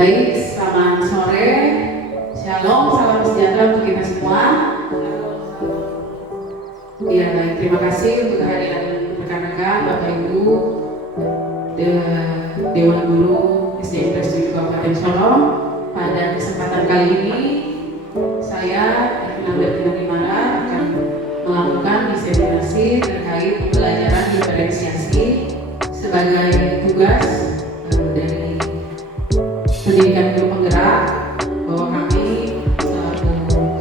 Baik, selamat sore, shalom, salam sejahtera untuk kita semua. Ya, baik, terima kasih untuk kehadiran rekan-rekan, Bapak Ibu, Dewan Guru SD Negeri 7 Kabupaten Solo. Pada kesempatan kali ini, saya Ibu Dimara akan melakukan diseminasi terkait pembelajaran diferensiasi sebagai tugas dari pendidikan guru penggerak, bahwa kami selaku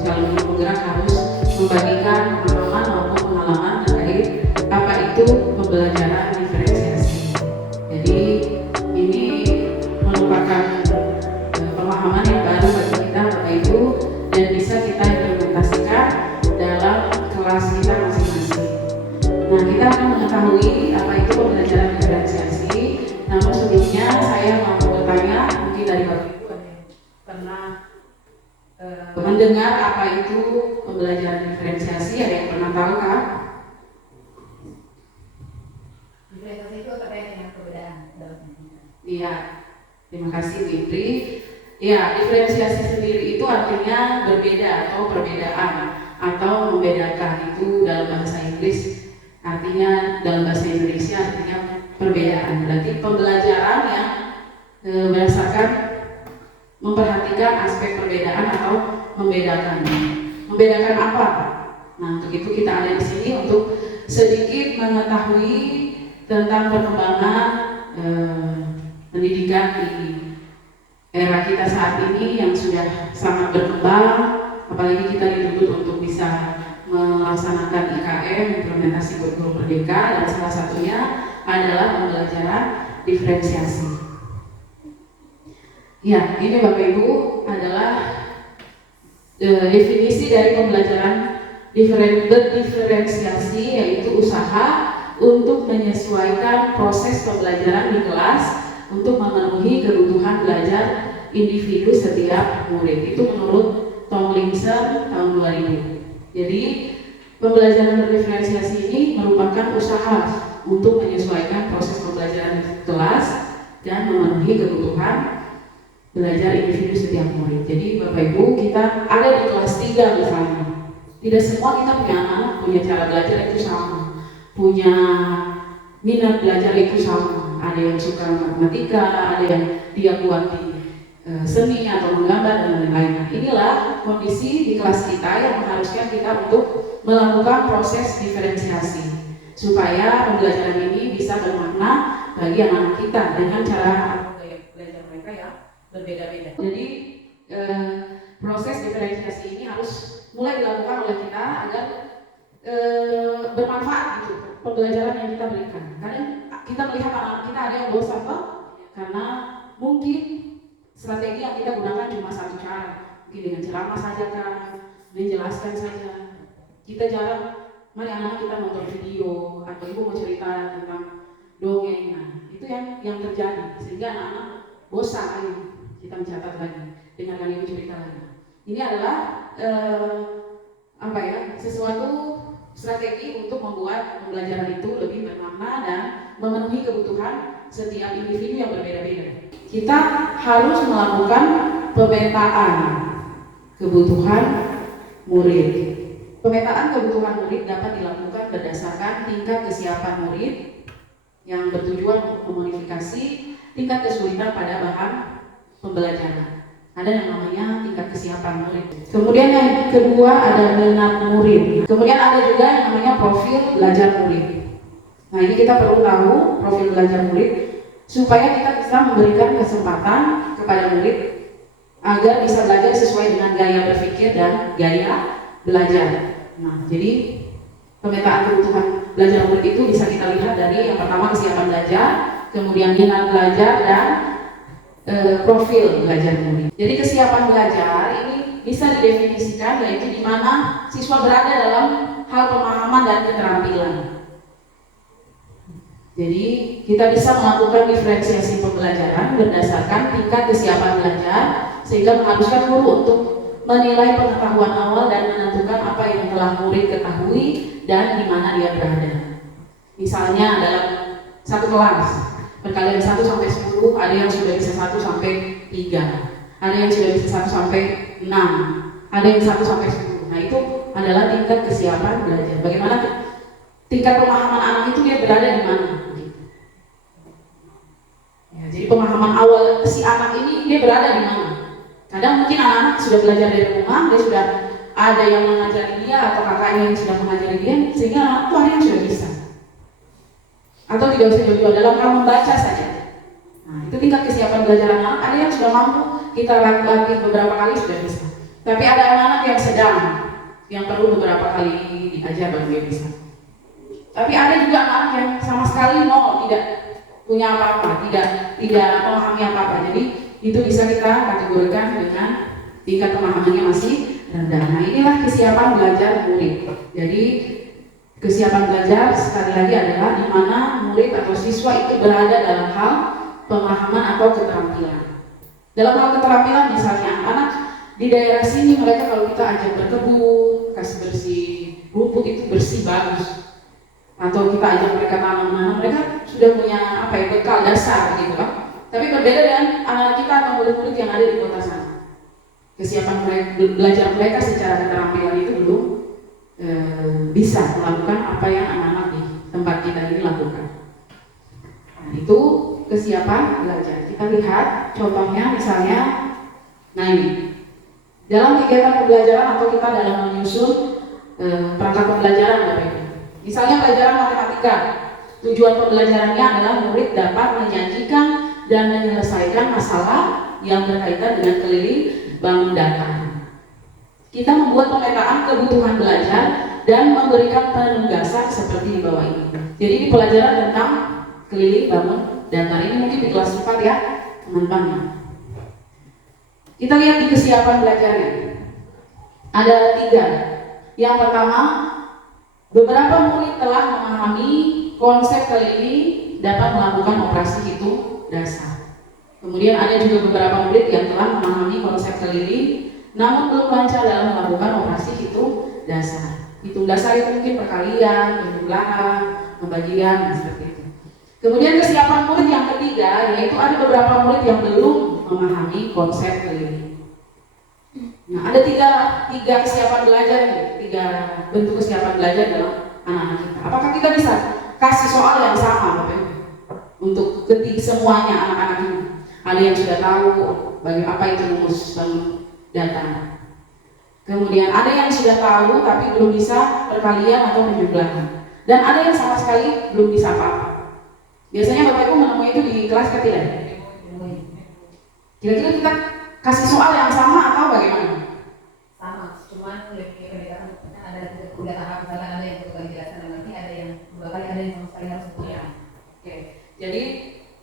calon guru penggerak harus membagikan pengalaman maupun pengalaman terkait apa itu pembelajaran diferensiasi. Jadi ini merupakan pemahaman yang baru bagi kita Bapak Ibu dan bisa kita implementasikan dalam kelas kita masing-masing. Nah, kita akan mengetahui apa itu pembelajaran diferensiasi. Namun sebelumnya saya mau bertanya, mungkin dari Bapak Ibu pernah mendengar apa itu pembelajaran diferensiasi? Ada yang pernah tahu kah? Diferensiasi itu terkait dengan perbedaan. Iya, terima kasih Bu Indri. Ya, diferensiasi sendiri itu artinya berbeda atau perbedaan atau membedakan. Itu dalam bahasa Inggris, artinya dalam bahasa Indonesia artinya perbedaan. Berarti pembelajaran yang berdasarkan memperhatikan aspek perbedaan atau membedakan. Membedakan apa? Nah, untuk itu kita ada di sini untuk sedikit mengetahui tentang perkembangan pendidikan di era kita saat ini yang sudah sangat berkembang, apalagi kita dituntut untuk bisa melaksanakan IKM, implementasi kurikulum merdeka, dan salah satunya adalah pembelajaran diferensiasi. Ya, ini Bapak Ibu adalah definisi dari pembelajaran diferensiasi, yaitu usaha untuk menyesuaikan proses pembelajaran di kelas untuk memenuhi kebutuhan belajar individu setiap murid. Itu menurut Tomlinson tahun 2000. Jadi pembelajaran berdiferensiasi ini merupakan usaha untuk menyesuaikan proses pembelajaran di kelas dan memenuhi kebutuhan belajar individu setiap murid. Jadi Bapak Ibu, kita ada di kelas 3 misalnya. Tidak semua kita punya anak punya cara belajar itu sama, punya minat belajar itu sama. Ada yang suka matematika, ada yang dia kuat di seni atau menggambar dan lain-lain. Nah, inilah kondisi di kelas kita yang mengharuskan kita untuk melakukan proses diferensiasi supaya pembelajaran ini bisa bermakna bagi anak-anak kita dengan cara belajar mereka yang berbeda-beda. Jadi proses diferensiasi ini harus mulai dilakukan oleh kita agar bermanfaat gitu pembelajaran yang kita berikan. Karena kita melihat anak-anak kita ada yang bosan kok, karena mungkin strategi yang kita gunakan cuma satu cara, mungkin dengan ceramah saja kan, menjelaskan saja. Kita jarang, mari anak-anak kita nonton video atau ibu mau cerita tentang dongeng. Nah, itu yang terjadi sehingga anak-anak bosan lagi. Kita mencatat lagi, dengarkan ibu cerita lagi. Ini adalah sesuatu strategi untuk membuat pembelajaran itu lebih bermakna dan memenuhi kebutuhan setiap individu yang berbeda-beda. Kita harus melakukan pemetaan kebutuhan murid. Pemetaan kebutuhan murid dapat dilakukan berdasarkan tingkat kesiapan murid yang bertujuan memodifikasi tingkat kesulitan pada bahan pembelajaran. Ada yang namanya tingkat kesiapan murid. Kemudian yang kedua ada minat murid. Kemudian ada juga yang namanya profil belajar murid. Nah, ini kita perlu tahu profil belajar murid supaya kita bisa memberikan kesempatan kepada murid agar bisa belajar sesuai dengan gaya berpikir dan gaya belajar. Nah, jadi pemetaan kebutuhan belajar murid itu bisa kita lihat dari yang pertama kesiapan belajar, kemudian minat belajar dan profil belajar murid. Jadi kesiapan belajar ini bisa didefinisikan yaitu di mana siswa berada dalam hal pemahaman dan keterampilan. Jadi kita bisa melakukan diferensiasi pembelajaran berdasarkan tingkat kesiapan belajar sehingga mengharuskan guru untuk menilai pengetahuan awal dan menentukan apa yang telah murid ketahui dan di mana dia berada. Misalnya dalam satu kelas berkalian 1 sampai 10, ada yang sudah bisa 1 sampai 3, ada yang sudah bisa 1 sampai 6, ada yang 1 sampai 10. Nah itu adalah tingkat kesiapan belajar. Bagaimana tingkat pemahaman anak itu dia berada di mana? Ya, jadi pemahaman awal si anak ini dia berada di mana? Kadang mungkin anak-anak sudah belajar dari rumah, dia sudah ada yang mengajari dia atau kakaknya yang sudah mengajari dia, sehingga anak itu ada yang sudah bisa. Atau tidak usah jauh-jauh dalam hal membaca saja. Nah, itu tingkat kesiapan belajar anak. Ada yang sudah mampu, kita latih beberapa kali sudah bisa. Tapi ada anak-anak yang sedang, yang perlu beberapa kali diajar baru dia bisa. Tapi ada juga anak yang sama sekali tidak punya apa-apa, tidak memahami apa-apa. Jadi itu bisa kita kategorikan dengan tingkat pemahamannya masih rendah. Nah, inilah kesiapan belajar murid. Jadi kesiapan belajar sekali lagi adalah di mana murid atau siswa itu berada dalam hal pemahaman atau keterampilan. Dalam hal keterampilan misalnya anak di daerah sini mereka kalau kita ajak berkebun, kasih bersih rumput itu bersih bagus. Atau kita ajak mereka tanam-tanam, mereka sudah punya bekal dasar gitu kan. Tapi berbeda dengan anak kita atau murid-murid yang ada di kota sana. Kesiapan mereka, belajar mereka secara keterampilan itu belum bisa melakukan apa yang anak-anak di tempat kita ini lakukan. Nah, itu kesiapan belajar. Kita lihat contohnya misalnya, nah ini dalam kegiatan pembelajaran atau kita dalam menyusun perangkat pembelajaran Bapak Ibu. Misalnya pelajaran matematika, tujuan pembelajarannya adalah murid dapat menyajikan dan menyelesaikan masalah yang berkaitan dengan keliling bangun data. Kita membuat pemetaan kebutuhan belajar dan memberikan penugasan seperti di bawah ini. Jadi ini pelajaran tentang keliling bangun data. Ini mungkin di kelas 4 ya teman-teman. Kita lihat di kesiapan belajarnya. Ada 3. Yang pertama, beberapa murid telah memahami konsep keliling dapat melakukan operasi hitung dasar. Kemudian ada juga beberapa murid yang telah memahami konsep keliling namun belum lancar dalam melakukan operasi hitung dasar. Hitung dasar itu mungkin perkalian, penjumlahan, pembagian, seperti itu. Kemudian kesiapan murid yang ketiga yaitu ada beberapa murid yang belum memahami konsep keliling. Nah, ada tiga kesiapan belajar, 3 bentuk kesiapan belajar dalam anak-anak kita. Apakah kita bisa kasih soal yang sama, Bapak Ibu, untuk semuanya anak-anak ini? Ada yang sudah tahu bagaimana apa itu rumus bangun data. Kemudian ada yang sudah tahu tapi belum bisa perkalian atau penjumlahan. Dan ada yang sama sekali belum bisa apa-apa. Biasanya Bapak Ibu menemui itu di kelas ketiga. Kira-kira kita kasih soal yang sama atau bagaimana? Sama, cuman lebih pendekatan ada 3 tahap, misalkan ada yang 1 kali dijelaskan nanti, ada yang 2 kali, ada yang sama sekali harus punya. Oke. Jadi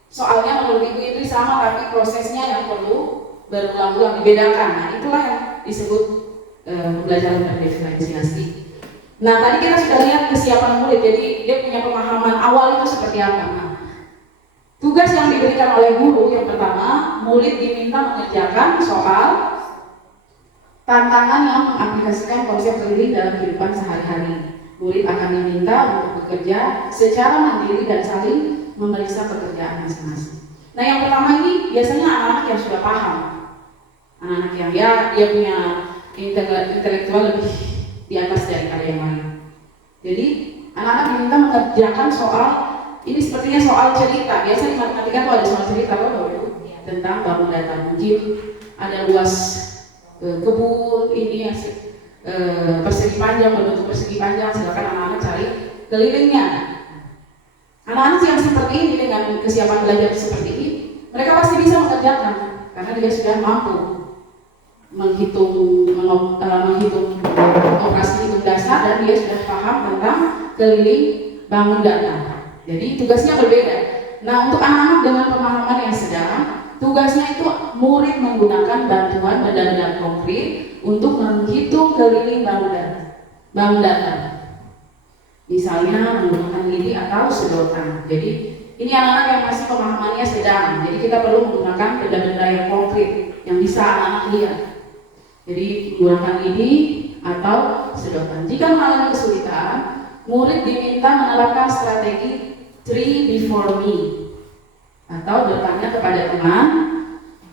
soalnya menurut Ibu itu sama tapi prosesnya yang perlu berulang-ulang dibedakan. Nah, itulah yang disebut pembelajaran berdiferensiasi. Nah, tadi kita sudah lihat kesiapan murid, jadi dia punya pemahaman awal itu seperti apa. Nah, tugas yang diberikan oleh guru yang pertama, murid diminta mengerjakan soal tantangan yang mengaplikasikan konsep keliling dalam kehidupan sehari-hari. Murid akan diminta untuk bekerja secara mandiri dan saling memeriksa pekerjaan masing-masing. Nah, yang pertama ini biasanya anak-anak yang sudah paham, anak-anak yang dia punya intelektual lebih di atas daripada yang lain. Jadi anak-anak diminta mengerjakan soal ini sepertinya soal cerita. Biasa di matematika tuh ada soal cerita tentang bangun data. Mungkin ada luas kebun ini persegi panjang, berbentuk persegi panjang, silakan anak-anak cari kelilingnya. Anak-anak yang seperti ini dengan kesiapan belajar seperti ini, mereka pasti bisa mengerjakan karena dia sudah mampu menghitung operasi hitung dasar dan dia sudah paham tentang keliling bangun data. Jadi tugasnya berbeda. Nah, untuk anak-anak dengan pemahaman yang sedang, tugasnya itu murid menggunakan bantuan benda-benda konkret untuk menghitung keliling bangun data. Misalnya menggunakan lidi atau sedotan. Jadi ini anak-anak yang masih pemahamannya sedang. Jadi kita perlu menggunakan benda-benda yang konkret yang bisa anak-anak lihat. Jadi menggunakan lidi atau sedotan. Jika mengalami kesulitan, murid diminta menerapkan strategi 3 before me atau bertanya kepada teman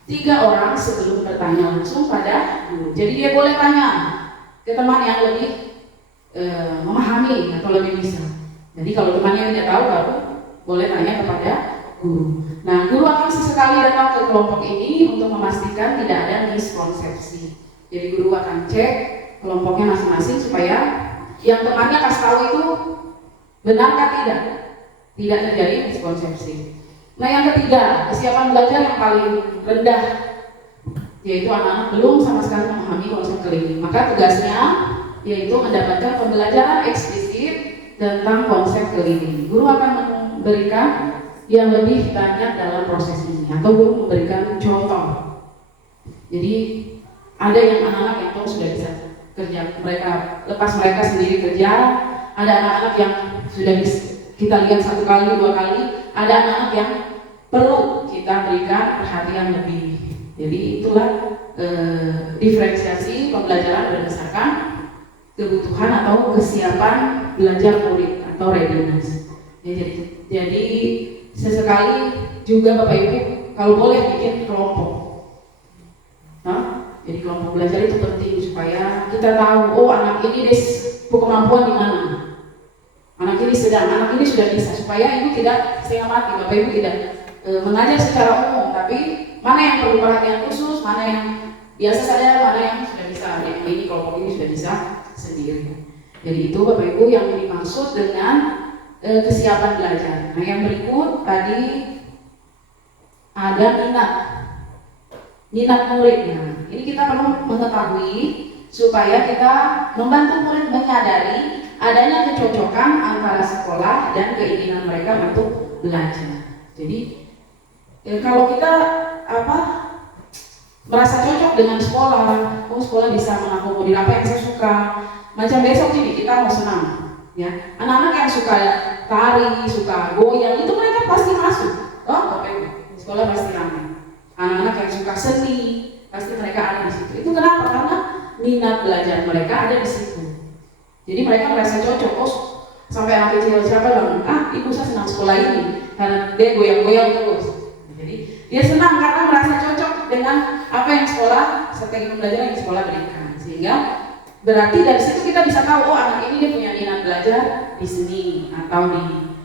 3 orang sebelum bertanya langsung pada guru. Jadi dia boleh tanya ke teman yang lebih memahami atau lebih bisa. Jadi kalau temannya tidak tahu baru boleh tanya kepada guru. Nah, guru akan sesekali datang ke kelompok ini untuk memastikan tidak ada miskonsepsi. Jadi guru akan cek kelompoknya masing-masing supaya yang temannya kasih tahu itu benarkah tidak terjadi miskonsepsi. Nah, yang ketiga, kesiapan belajar yang paling rendah, yaitu anak-anak belum sama sekali memahami konsep cleaning. Maka tugasnya yaitu mendapatkan pembelajaran eksplisit tentang konsep cleaning. Guru akan memberikan yang lebih banyak dalam proses ini, atau guru memberikan contoh. Jadi ada yang anak-anak yang tahu sudah bisa kerja, mereka lepas mereka sendiri kerja. Ada anak-anak yang sudah kita lihat 1 kali 2 kali. Ada anak-anak yang perlu kita berikan perhatian lebih. Jadi itulah diferensiasi pembelajaran berdasarkan kebutuhan atau kesiapan belajar murid atau readiness. Jadi sesekali juga Bapak Ibu kalau boleh bikin kelompok. Jadi kelompok belajar itu penting supaya kita tahu, oh anak ini kemampuan di mana, anak ini sedang, anak ini sudah bisa, supaya ibu tidak setengah mati, Bapak Ibu tidak mengajar secara umum, tapi mana yang perlu perhatian khusus, mana yang biasa saja, mana yang sudah bisa, yang ini kelompok ini sudah bisa sendiri. Jadi itu Bapak Ibu yang dimaksud dengan kesiapan belajar. Nah, yang berikut tadi ada minat muridnya. Ini kita perlu mengetahui supaya kita membantu murid menyadari adanya kecocokan antara sekolah dan keinginan mereka untuk belajar. Jadi kalau kita merasa cocok dengan sekolah, oh sekolah bisa mengakomodir apa yang saya suka. Macam besok ini kita mau senam, ya. Anak-anak yang suka tari, suka goyang, itu mereka pasti masuk. Oh, Bapak sekolah pasti ramai. Anak-anak yang suka seni, pasti mereka ada di situ. Itu kenapa? Karena minat belajar mereka ada di situ. Jadi mereka merasa cocok. Oh, sampai anak kecil siapa bilang, ibu saya senang sekolah ini karena dia goyang-goyang terus. Jadi dia senang karena merasa cocok dengan apa yang sekolah, strategi pembelajaran yang sekolah berikan. Sehingga berarti dari situ kita bisa tahu, oh anak ini dia punya minat belajar di seni atau di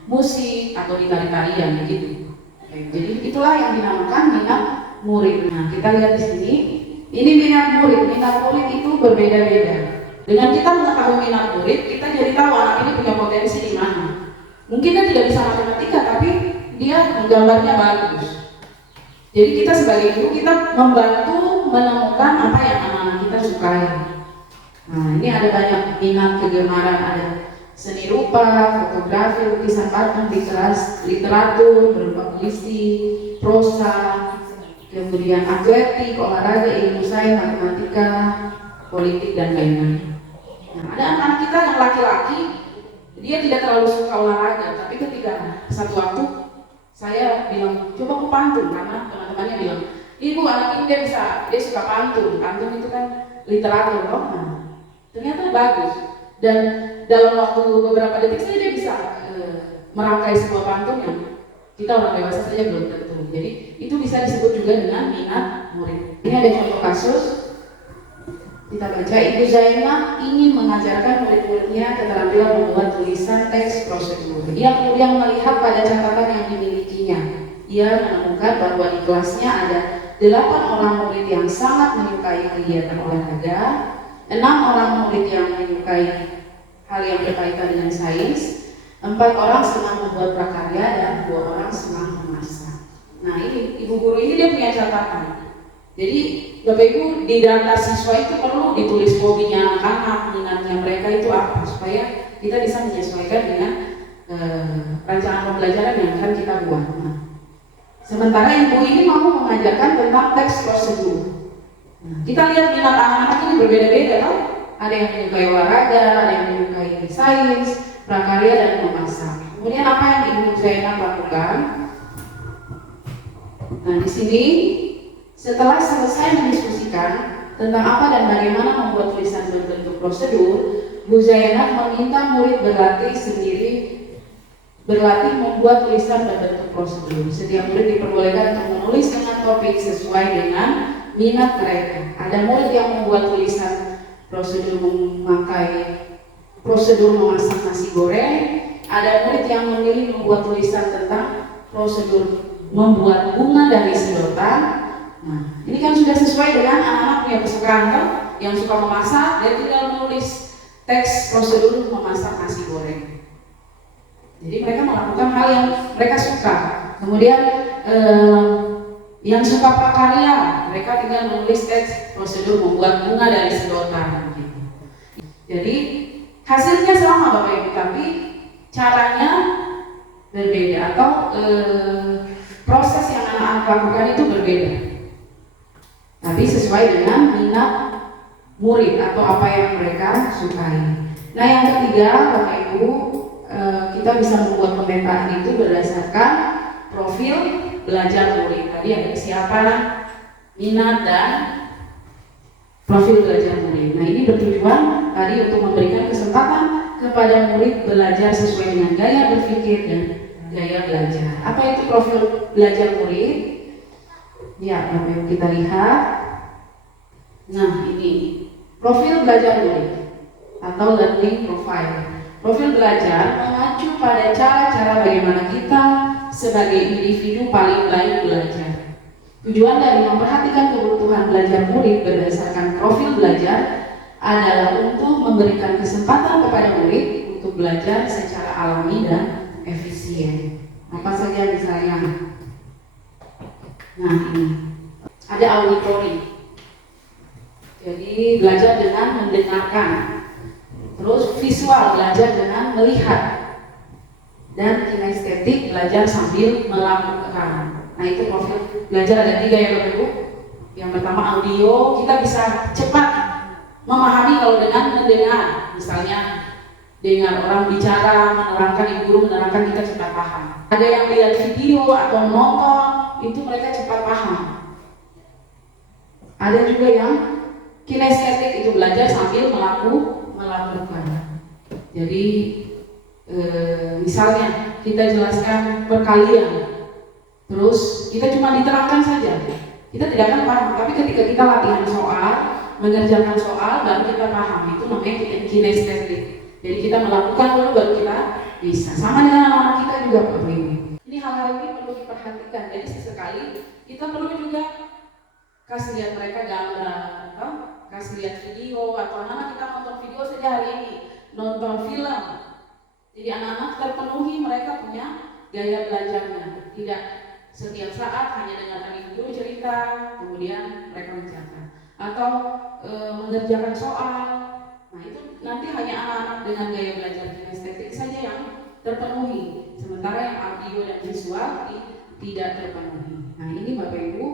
musik atau di tari-tarian begitu. Jadi itulah yang dinamakan minat murid. Nah, kita lihat di sini, ini minat murid. Minat murid itu berbeda-beda. Dengan kita mengetahui minat murid, kita jadi tahu anak ini punya potensi di mana. Mungkin dia tidak bisa matematika, tapi dia menggambarnya bagus. Jadi kita sebagai guru, kita membantu menemukan apa yang anak-anak kita sukai. Nah, ini ada banyak minat kegemaran, ada seni rupa, fotografi, lukisan patung, literatur, berupa puisi, prosa, kemudian atletik, olahraga, ilmu sains, matematika, politik, dan lain-lain. Nah, ada anak-anak kita yang laki-laki, dia tidak terlalu suka olahraga, tapi ketika satu waktu saya bilang, coba aku pantun, karena teman-temannya bilang, ibu anak ini dia suka pantun itu kan literatur, nah, ternyata bagus. Dan dalam waktu beberapa detik saja dia bisa merangkai sebuah pantun yang kita orang dewasa saja belum tentu. Jadi itu bisa disebut juga dengan minat murid. Ini ada contoh kasus, kita baca. Ibu Zainab ingin mengajarkan murid-muridnya keterampilan membuat tulisan teks prosedur. Ia kemudian melihat pada catatan yang dimilikinya. Ia menemukan bahwa di kelasnya ada 8 orang murid yang sangat menyukai kegiatan olahraga, 6 orang murid yang menyukai hal yang berkaitan dengan sains, 4 orang senang membuat prakarya, dan 2 orang senang memasak. Nah, ini ibu guru ini dia punya catatan. Jadi Bapak Ibu di data siswa itu perlu ditulis hobinya anak-anak, minatnya mereka itu apa, supaya kita bisa menyesuaikan dengan rancangan pembelajaran yang akan kita buat. Nah, sementara ibu ini mau mengajarkan tentang teks prosedur. Nah, kita lihat minat anak-anak ini berbeda-beda, kan? Ada yang menyukai olahraga, ada yang menyukai sains, prakarya, dan memasak. Kemudian apa yang Ibu Zainab lakukan? Nah, di sini setelah selesai mendiskusikan tentang apa dan bagaimana membuat tulisan berbentuk prosedur, Bu Zainab meminta murid berlatih sendiri berlatih membuat tulisan berbentuk prosedur. Setiap murid diperbolehkan untuk menulis dengan topik sesuai dengan minat mereka. Ada murid yang membuat tulisan prosedur memakai prosedur memasak nasi goreng. Ada murid yang memilih membuat tulisan tentang prosedur membuat bunga dari sedotan. Nah, ini kan sudah sesuai dengan anak-anak punya kesukaan kan? Yang suka memasak, dia tinggal menulis teks prosedur memasak nasi goreng. Jadi mereka melakukan hal yang mereka suka. Kemudian yang suka prakarya, mereka tinggal menulis teks prosedur membuat bunga dari sedotan. Gitu. Jadi hasilnya sama Bapak Ibu, tapi caranya berbeda atau proses yang anak-anak lakukan itu berbeda. Tapi sesuai dengan minat murid atau apa yang mereka sukai. Nah, yang ketiga Bapak Ibu, kita bisa membuat pemetaan itu berdasarkan profil belajar murid. Tadi ada kesiapan, minat, dan profil belajar murid. Nah, ini bertujuan tadi untuk memberikan kesempatan kepada murid belajar sesuai dengan gaya berpikir dan gaya belajar. Apa itu profil belajar murid? Ya, Bapak Ibu kita lihat. Nah, ini profil belajar murid atau learning profile. Profil belajar mengacu pada cara-cara bagaimana kita sebagai individu paling baik belajar. Tujuan dari memperhatikan kebutuhan belajar murid berdasarkan profil belajar adalah untuk memberikan kesempatan kepada murid untuk belajar secara alami dan efisien. Apa saja misalnya? Nah, ini ada auditory. Jadi belajar dengan mendengarkan. Terus visual, belajar dengan melihat. Dan kinestetik, belajar sambil melakukan. Nah, itu profil belajar ada 3 ya Bapak Ibu. Yang pertama audio, kita bisa cepat memahami kalau dengan mendengar. Misalnya dengar orang bicara, menerangkan, ibu guru menerangkan, kita cepat paham. Ada yang lihat video atau nonton, itu mereka cepat paham. Ada juga yang kinestetik, itu belajar sambil melakukan. Jadi misalnya kita jelaskan perkalian, terus kita cuma diterangkan saja, kita tidak akan paham. Tapi ketika kita latihan soal, mengerjakan soal, baru kita paham. Itu namanya kinestetik. Jadi kita melakukan dulu baru kita bisa. Sama dengan anak-anak kita juga Bapak Ibu. Ini hal-hal ini perlu diperhatikan. Jadi sesekali kita perlu juga kasih lihat mereka gambar, atau kasih lihat video, atau anak-anak kita nonton video saja hari ini, nonton film. Jadi anak-anak terpenuhi, mereka punya gaya belajarnya. Tidak setiap saat hanya dengarkan ibu guru cerita, kemudian mereka mencatat. Atau mengerjakan soal. Nah, itu nanti hanya anak-anak dengan gaya belajar kinestetik saja yang terpenuhi, sementara yang audio dan visual tidak terpenuhi. Nah, ini Bapak Ibu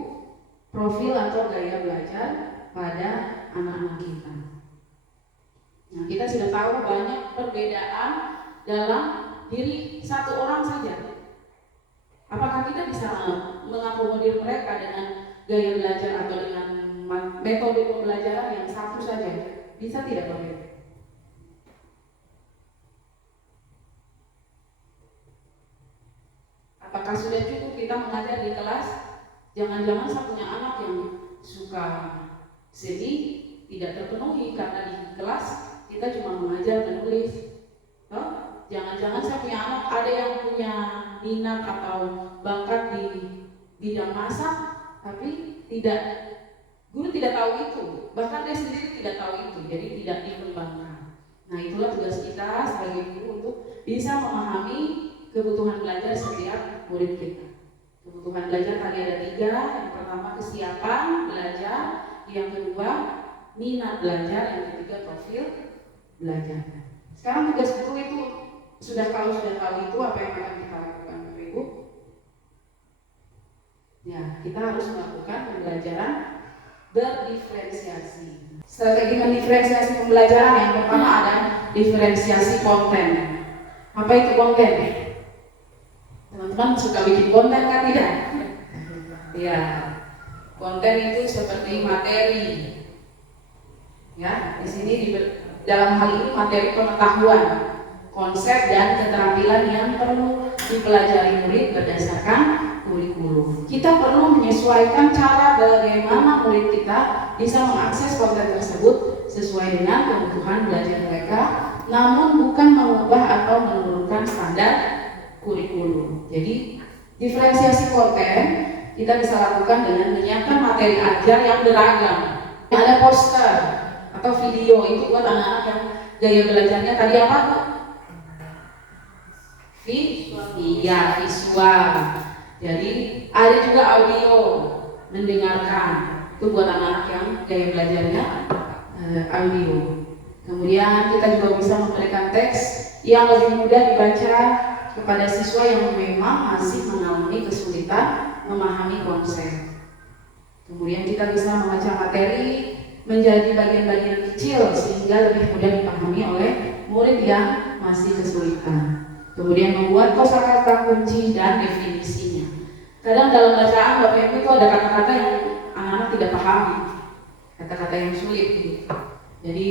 profil atau gaya belajar pada anak-anak kita. Nah, kita sudah tahu banyak perbedaan dalam diri satu orang saja. Apakah kita bisa mengakomodir mereka dengan gaya belajar atau dengan metode pembelajaran yang satu saja? Bisa tidak Bapak Ibu? Apakah sudah cukup kita mengajar di kelas? Jangan-jangan saya punya anak yang suka seni tidak terpenuhi karena di kelas kita cuma mengajar menulis. Jangan-jangan saya punya anak ada yang punya minat atau bakat di bidang masak, tapi guru tidak tahu itu, bahkan dia sendiri tidak tahu itu, jadi tidak dikembangkan. Nah, itulah tugas kita sebagai guru untuk bisa memahami kebutuhan belajar setiap murid kita. Kebutuhan belajar tadi ada 3, yang pertama kesiapan belajar, yang kedua minat belajar, yang ketiga profil belajar. Sekarang tugas guru itu sudah tahu itu apa yang akan kita lakukan Bapak Ibu? Ya, kita harus melakukan pembelajaran berdiferensiasi. Strategi mendiferensiasi pembelajaran yang pertama ada diferensiasi konten. Apa itu konten? Teman-teman suka bikin konten kan tidak? Ya, konten itu seperti materi. Ya, di sini dalam hal ini materi pengetahuan, konsep dan keterampilan yang perlu dipelajari murid berdasarkan kurikulum. Kita perlu menyesuaikan cara bagaimana murid kita bisa mengakses konten tersebut sesuai dengan kebutuhan belajar mereka, namun bukan mengubah atau menurunkan standar kurikulum. Jadi diferensiasi konten kita bisa lakukan dengan menyiapkan materi ajar yang beragam. Ada poster atau video itu buat anak-anak yang gaya belajarnya tadi apa Bu? Iya, visual. Jadi ada juga audio, mendengarkan. Itu buat anak-anak yang gaya belajarnya audio. Kemudian kita juga bisa memberikan teks yang lebih mudah dibaca kepada siswa yang memang masih mengalami kesulitan memahami konsep. Kemudian kita bisa membaca materi menjadi bagian-bagian kecil sehingga lebih mudah dipahami oleh murid yang masih kesulitan. Kemudian membuat kosakata kunci dan definisinya. Kadang dalam bacaan Bapak Ibu itu ada kata-kata yang anak-anak tidak pahami, kata-kata yang sulit gitu. Jadi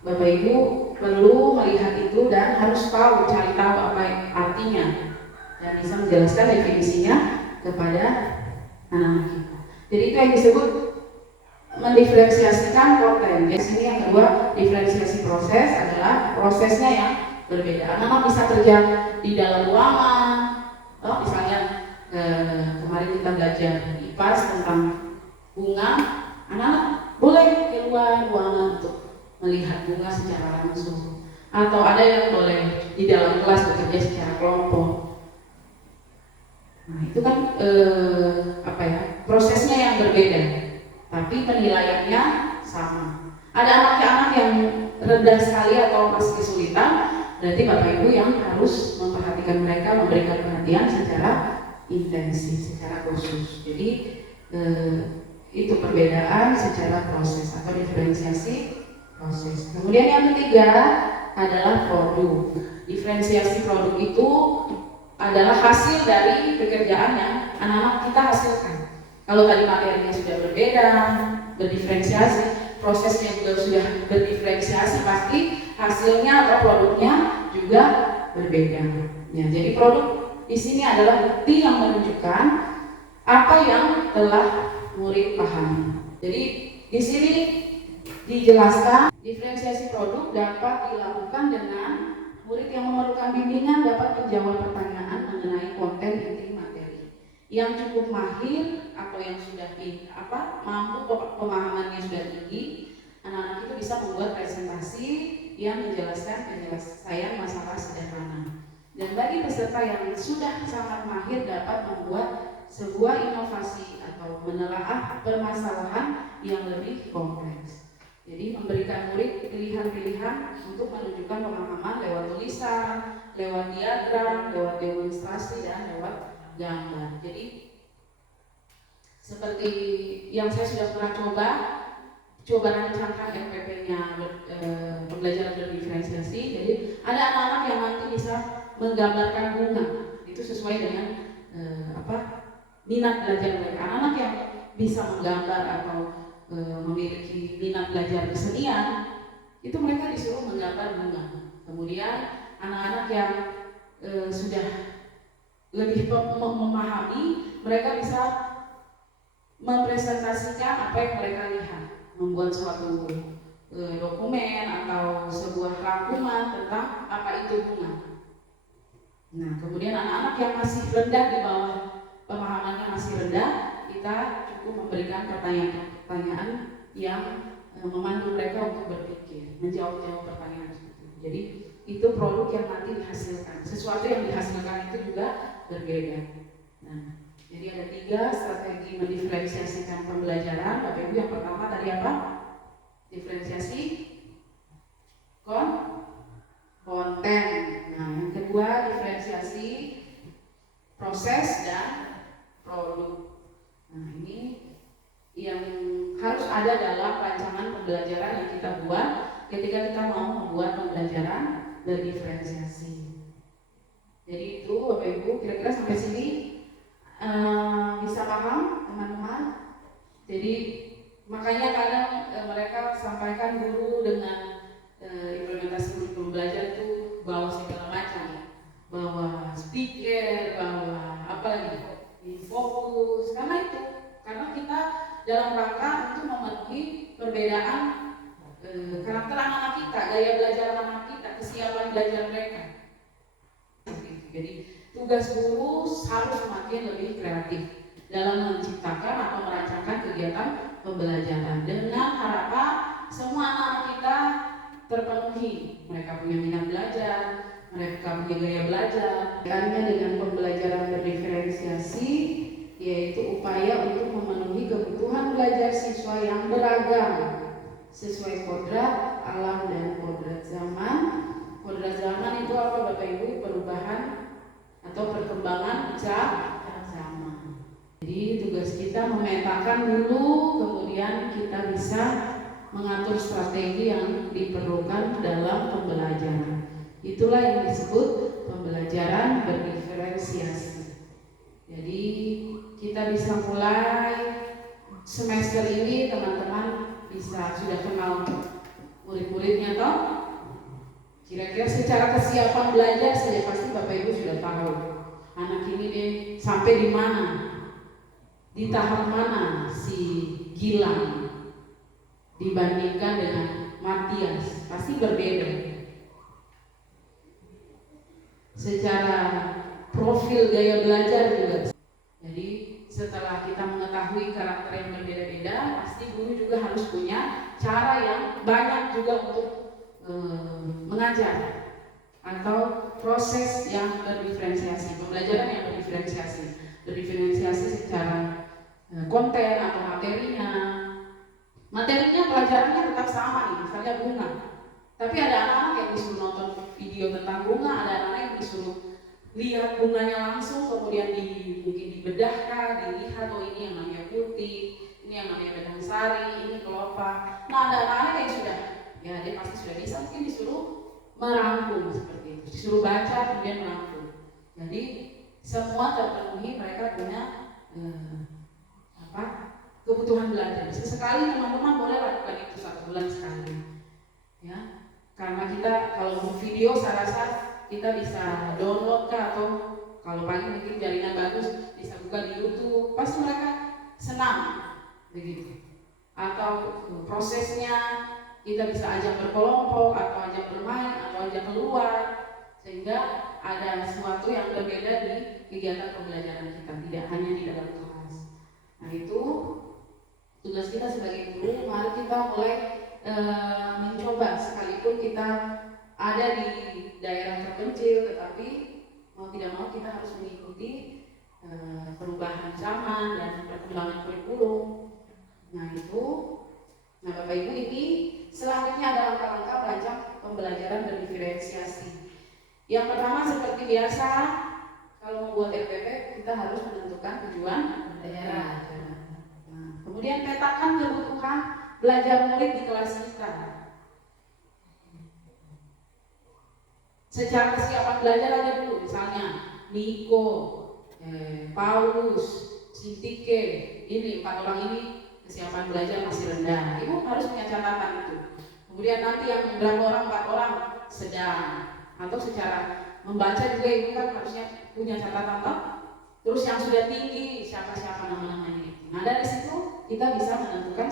Bapak Ibu perlu melihat itu dan harus tahu, cari tahu apa artinya dan bisa menjelaskan definisinya kepada anak-anak kita. Jadi itu yang disebut mendiferensiasikan konten. Di sini yang kedua, diferensiasi proses adalah prosesnya yang berbeda. Anak-anak bisa kerja di dalam ruangan, misalnya kemarin kita belajar IPAS tentang bunga, anak-anak boleh keluar ruangan untuk melihat bunga secara langsung, atau ada yang boleh di dalam kelas bekerja secara kelompok. Nah itu kan prosesnya yang berbeda, tapi penilaiannya sama. Ada anak-anak yang rendah sekali atau masih kesulitan, berarti Bapak Ibu yang harus memperhatikan mereka, memberikan perhatian secara intensif, secara khusus. Jadi itu perbedaan secara proses atau diferensiasi proses. Kemudian yang ketiga adalah produk. Diferensiasi produk itu adalah hasil dari pekerjaan yang anak-anak kita hasilkan. Kalau tadi materinya sudah berbeda, berdiferensiasi, prosesnya juga sudah berdiferensiasi, pasti hasilnya atau produknya juga berbeda. Ya, jadi produk di sini adalah bukti yang menunjukkan apa yang telah murid pahami. Jadi di sini dijelaskan diferensiasi produk dapat dilakukan dengan murid yang memerlukan bimbingan dapat menjawab pertanyaan mengenai konten inti materi. Yang cukup mahir atau yang sudah mampu pemahamannya sudah tinggi, anak-anak itu bisa membuat presentasi yang menjelaskan penyelesaian masalah sederhana. Dan bagi peserta yang sudah sangat mahir dapat membuat sebuah inovasi atau menelaah permasalahan yang lebih kompleks. Jadi memberikan murid pilihan-pilihan untuk menunjukkan pemahaman lewat tulisan, lewat diagram, lewat demonstrasi, dan lewat gambar. Jadi seperti yang saya sudah pernah coba rancangkan MPP-nya pembelajaran berdiferensiasi. Jadi ada anak-anak yang nanti bisa menggambarkan bunga, itu sesuai dengan minat belajar mereka. Anak-anak yang bisa menggambar atau memiliki minat belajar kesenian, itu mereka disuruh menggambar bunga. Kemudian anak-anak yang sudah lebih memahami, mereka bisa mempresentasikan apa yang mereka lihat, membuat suatu dokumen atau sebuah rangkuman tentang apa itu bunga. Nah, kemudian anak-anak yang masih rendah di bawah pemahamannya masih rendah, kita cukup memberikan pertanyaan yang memandu mereka untuk berpikir, menjawab pertanyaan itu. Jadi itu produk yang nanti dihasilkan. Sesuatu yang dihasilkan itu juga berbeda. Nah, jadi ada 3 strategi mendiferensiasikan pembelajaran. Bapak Ibu, yang pertama tadi apa? Diferensiasi konten. Nah, yang kedua diferensiasi proses dan produk. Nah, ini yang harus ada dalam rancangan pembelajaran yang kita buat ketika kita mau membuat pembelajaran berdiferensiasi. Jadi itu Bapak Ibu, kira-kira sampai sini bisa paham teman-teman? Jadi makanya kadang mereka sampaikan guru dengan implementasi kurikulum belajar itu bawa segala macam, bawa speaker, dalam rangka untuk memenuhi perbedaan karakter anak-anak kita, gaya belajar anak kita, kesiapan belajar mereka. Jadi tugas guru harus semakin lebih kreatif dalam menciptakan atau merancangkan kegiatan pembelajaran dengan harapan semua anak-anak kita terpenuhi. Mereka punya minat belajar, mereka punya gaya belajar. Kaitannya dengan pembelajaran berdiferensiasi, yaitu upaya untuk memenuhi kebutuhan belajar siswa yang beragam sesuai kodrat alam dan kodrat zaman. Kodrat zaman itu apa Bapak Ibu? Perubahan atau perkembangan zaman. Jadi tugas kita memetakan dulu, kemudian kita bisa mengatur strategi yang diperlukan dalam pembelajaran. Itulah yang disebut pembelajaran berdiferensiasi. Jadi kita bisa mulai semester ini, teman-teman bisa sudah kenal murid-muridnya toh. Kira-kira secara kesiapan belajar saja pasti Bapak Ibu sudah tahu anak ini deh sampai di mana, di tahap mana si Gilang dibandingkan dengan Matias, pasti berbeda. Secara profil gaya belajar juga. Jadi setelah kita mengetahui karakter yang berbeda-beda, pasti guru juga harus punya cara yang banyak juga untuk mengajar atau proses yang berdiferensiasi, pembelajaran yang berdiferensiasi secara konten atau materinya. Materinya pelajarannya tetap sama nih, misalnya bunga. Tapi ada anak-anak yang disuruh nonton video tentang bunga, ada anak-anak yang disuruh lihat bunganya langsung, kemudian mungkin dibedahkan, dilihat oh ini yang namanya putih, ini yang namanya bedang sari, ini kelopak. Nah ada anak-anak yang sudah, ya dia pasti sudah bisa, mungkin disuruh merangkum seperti itu, disuruh baca kemudian merangkum. Jadi semua terpenuhi, mereka punya kebutuhan belajar. Sesekali teman-teman boleh lakukan itu 1 bulan sekali, ya. Karena kita kalau video saya rasa kita bisa download atau kalau pagi mungkin jaringan bagus bisa buka di YouTube, pasti mereka senang begitu. Atau prosesnya kita bisa ajak berkelompok atau ajak bermain atau ajak keluar, sehingga ada sesuatu yang berbeda di kegiatan pembelajaran kita, tidak hanya di dalam kelas. Nah itu tugas kita sebagai guru. Mari kita mulai mencoba, sekalipun kita ada di daerah terpencil, tetapi mau tidak mau kita harus mengikuti perubahan zaman dan perkembangan kurikulum. Nah Bapak Ibu, ini selanjutnya adalah langkah-langkah perancang pembelajaran berdiferensiasi. Yang pertama seperti biasa, kalau membuat RPP kita harus menentukan tujuan pembelajaran. Kemudian petakan kebutuhan belajar murid di kelas kita. Secara kesiapan belajar aja dulu, misalnya Niko, Paulus, Sintike, ini 4 orang ini kesiapan belajar masih rendah. Ibu harus punya catatan itu. Kemudian nanti yang berapa orang, 4 orang sedang, atau secara membaca juga ibu kan harusnya punya catatan toh. Terus yang sudah tinggi siapa-siapa nama-namanya. Nah dari situ kita bisa menentukan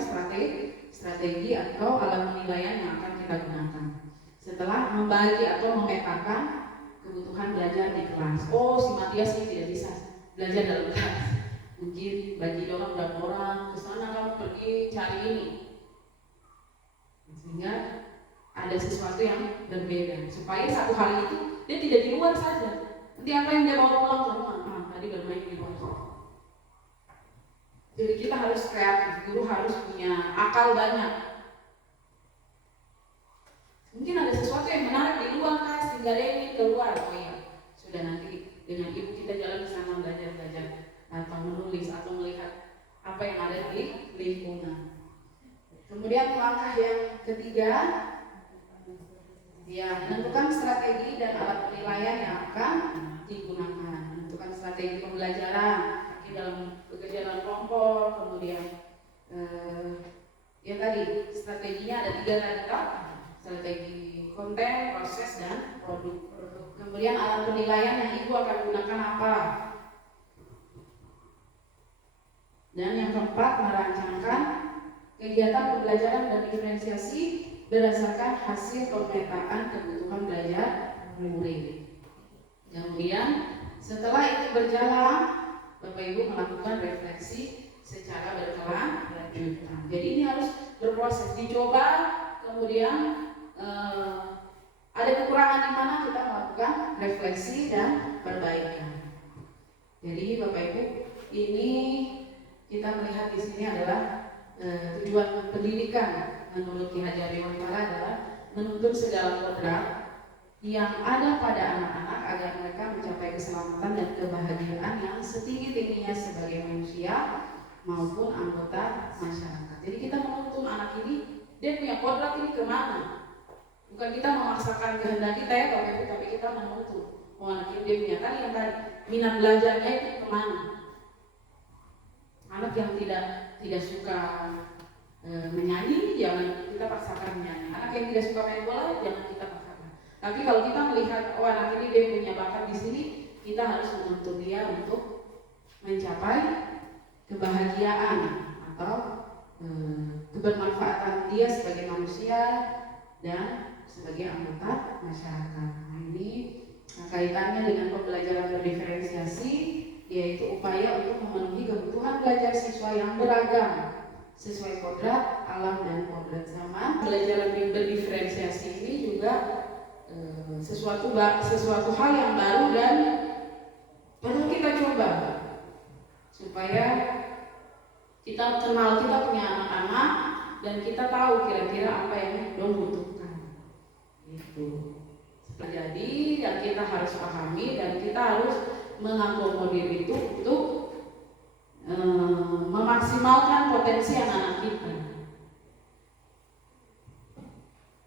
strategi atau alat penilaian yang akan kita gunakan. Setelah membagi atau memetakan kebutuhan belajar di kelas. Oh si Matias ini tidak bisa belajar dalam kelas. Mungkin bagi orang berapa orang, kesana kamu pergi cari ini. Sehingga ada sesuatu yang berbeda. Supaya satu hari itu dia tidak di luar saja. Nanti apa yang dia bawa pulang ke rumah? Tadi bermain di luar. Jadi kita harus kreatif, guru harus punya akal banyak. Mungkin ada sesuatu yang menarik di luar kelas, tinggal ini keluar. Oh iya, sudah nanti dengan ibu kita jalan ke sana belajar atau menulis atau melihat apa yang ada di lingkungan. Kemudian langkah yang ketiga, ya menentukan strategi dan alat penilaian yang akan digunakan. Menentukan strategi pembelajaran, dalam bekerja dalam kelompok, kemudian ya tadi strateginya ada 3 tadi toh, strategi konten, proses dan produk. Kemudian alat penilaian yang ibu akan gunakan apa? Dan yang keempat, merancangkan kegiatan pembelajaran dan diferensiasi berdasarkan hasil pemetaan kebutuhan belajar murid. Kemudian setelah itu berjalan, Bapak Ibu melakukan refleksi secara berkelanjutan. Jadi ini harus berproses, dicoba, kemudian ada kekurangan di mana kita melakukan refleksi dan perbaikan. Jadi Bapak Ibu, ini kita melihat di sini adalah tujuan pendidikan menurut Ki Haji Abdul Muhtar adalah menuntun segala kodrat yang ada pada anak-anak agar mereka mencapai keselamatan dan kebahagiaan yang setinggi-tingginya sebagai manusia maupun anggota masyarakat. Jadi kita menuntun anak ini, dia punya kodrat ini kemana? Bukan kita memaksakan kehendak kita ya Bapak Ibu, tapi kita menuntun. Mau anak ini dia punya tadi yang tadi minat belajarnya itu kemana? Anak yang tidak suka menyanyi, jangan kita paksakan menyanyi. Anak yang tidak suka main bola, jangan kita paksakan. Tapi kalau kita melihat, oh anak ini dia punya bakat di sini, kita harus menuntun dia untuk mencapai kebahagiaan atau kebermanfaatan dia sebagai manusia dan sebagai anggota masyarakat. Nah, ini kaitannya dengan pembelajaran berdiferensiasi, yaitu upaya untuk memenuhi kebutuhan belajar siswa yang beragam sesuai kodrat alam dan kodrat zaman. Pembelajaran berdiferensiasi ini juga sesuatu hal yang baru dan perlu kita coba supaya kita kenal, kita punya anak-anak dan kita tahu kira-kira apa yang dong butuhkan. Itu terjadi yang kita harus pahami dan kita harus mengakomodir itu untuk memaksimalkan potensi anak-anak kita.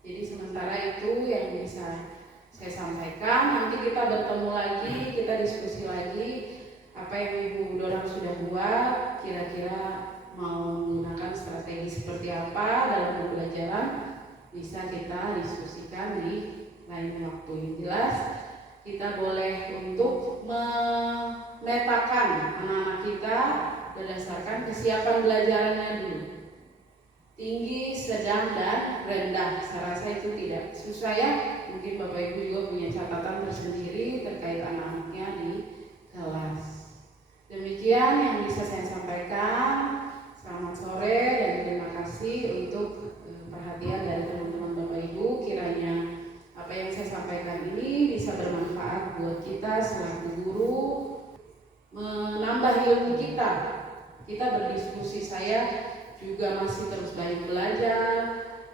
Jadi sementara itu yang bisa saya sampaikan. Nanti kita bertemu lagi, kita diskusi lagi apa yang Ibu Dorang sudah buat, kira-kira mau menggunakan strategi seperti apa dalam pembelajaran, bisa kita diskusikan di lain waktu. Yang jelas kita boleh untuk memetakan anak-anak kita berdasarkan kesiapan belajarannya dulu, tinggi, sedang, dan rendah. Saya rasa itu tidak susah ya. Mungkin Bapak Ibu juga punya catatan tersendiri terkait anak-anaknya di kelas. Demikian yang bisa saya sampaikan. Selamat sore dan terima kasih untuk perhatian dari teman-teman Bapak Ibu. Kiranya apa yang saya sampaikan ini bisa bermanfaat buat kita selaku guru, menambah ilmu kita. Kita berdiskusi, saya juga masih terus banyak belajar.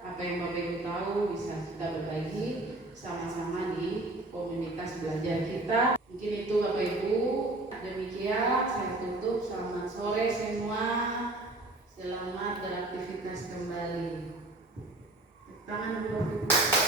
Apa yang Bapak Ibu tahu bisa kita berbagi sama-sama di komunitas belajar kita. Mungkin itu Bapak Ibu. Demikian saya tutup. Selamat sore semua. Selamat beraktivitas kembali. Tangan Bapak Ibu.